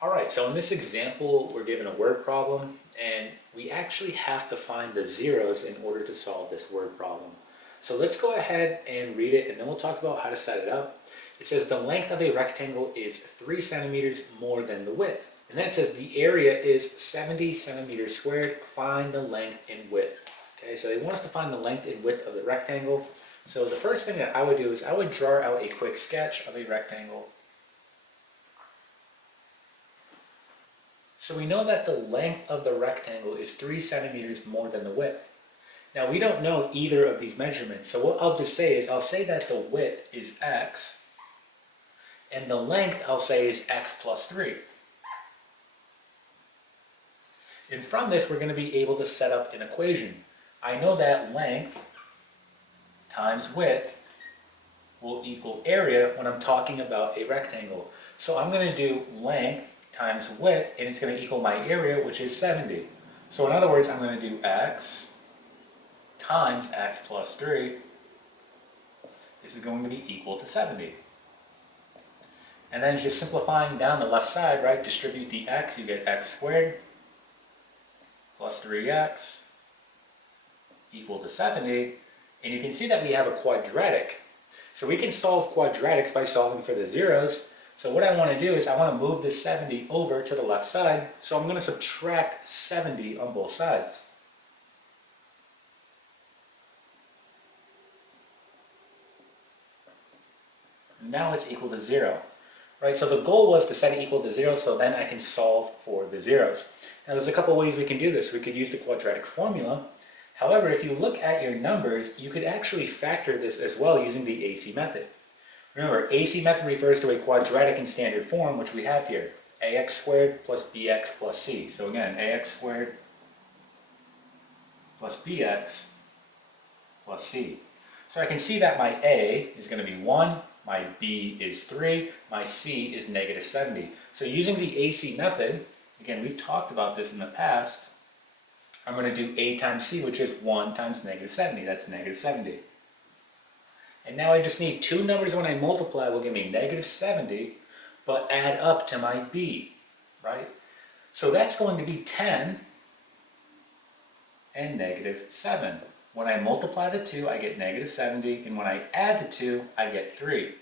Alright, so in this example, we're given a word problem, and we actually have to find the zeros in order to solve this word problem. So let's go ahead and read it, and then we'll talk about how to set it up. It says the length of a rectangle is 3 centimeters more than the width. And then it says the area is 70 centimeters squared. Find the length and width. Okay, so they want us to find the length and width of the rectangle. So the first thing that I would do is I would draw out a quick sketch of a rectangle. So we know that the length of the rectangle is 3 centimeters more than the width. Now we don't know either of these measurements, so what I'll just say is I'll say that the width is x, and the length I'll say is x plus 3. And from this we're going to be able to set up an equation. I know that length times width will equal area when I'm talking about a rectangle. So I'm going to do length times width, and it's going to equal my area, which is 70. So in other words, I'm going to do x times x plus 3. This is going to be equal to 70. And then just simplifying down the left side, right, distribute the x, you get x squared plus 3x equal to 70. And you can see that we have a quadratic. So we can solve quadratics by solving for the zeros. So what I want to do is I want to move this 70 over to the left side. So I'm going to subtract 70 on both sides. Now it's equal to 0. Right, so the goal was to set it equal to 0 so then I can solve for the zeros. Now there's a couple ways we can do this. We could use the quadratic formula. However, if you look at your numbers, you could actually factor this as well using the AC method. Remember, AC method refers to a quadratic in standard form, which we have here. Ax squared plus bx plus c. So again, ax squared plus bx plus c. So I can see that my a is going to be 1, my b is 3, my c is negative 70. So using the AC method, again, we've talked about this in the past, I'm going to do a times c, which is 1 times negative 70. That's negative 70. And now I just need two numbers when I multiply will give me negative 70, but add up to my b, right? So that's going to be 10 and negative 7. When I multiply the two, I get negative 70, and when I add the two, I get 3.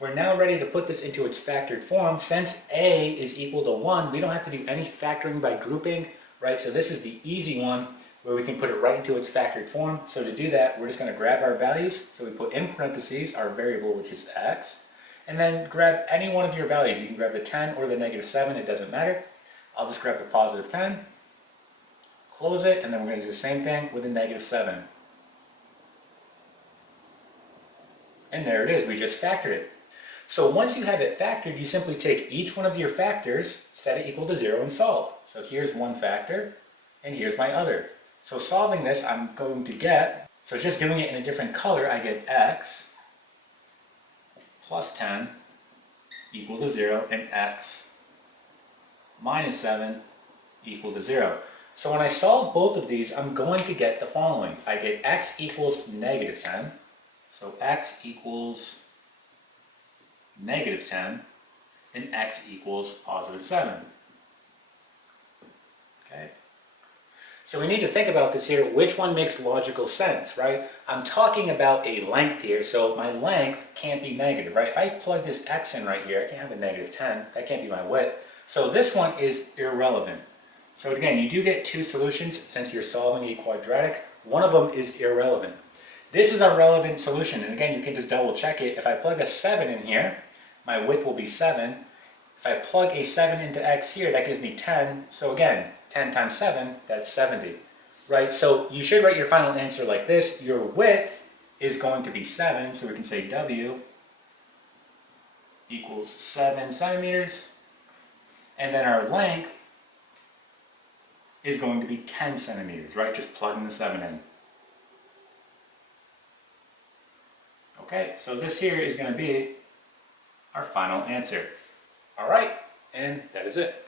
We're now ready to put this into its factored form. Since a is equal to 1, we don't have to do any factoring by grouping, right? So this is the easy one where we can put it right into its factored form. So to do that, we're just going to grab our values. So we put in parentheses our variable, which is x, and then grab any one of your values. You can grab the 10 or the negative 7, it doesn't matter. I'll just grab the positive 10, close it, and then we're going to do the same thing with the negative 7. And there it is, we just factored it. So once you have it factored, you simply take each one of your factors, set it equal to 0, and solve. So here's one factor, and here's my other. So solving this, I'm going to get, so just doing it in a different color, I get x plus 10 equal to 0, and x minus 7 equal to 0. So when I solve both of these, I'm going to get the following. I get x equals negative 10. So x equals negative 10, and x equals positive 7. Okay? So we need to think about this here. Which one makes logical sense, right? I'm talking about a length here, so my length can't be negative, right? If I plug this x in right here, I can't have a negative 10. That can't be my width. So this one is irrelevant. So again, you do get two solutions since you're solving a quadratic. One of them is irrelevant. This is our relevant solution, and again, you can just double check it. If I plug a 7 in here, my width will be 7. If I plug a 7 into x here, that gives me 10. So again, 10 times 7, that's 70. Right, so you should write your final answer like this. Your width is going to be 7, so we can say W equals 7 centimeters. And then our length is going to be 10 centimeters, right? Just plugging the 7 in. Okay, so this here is going to be our final answer. All right, and that is it.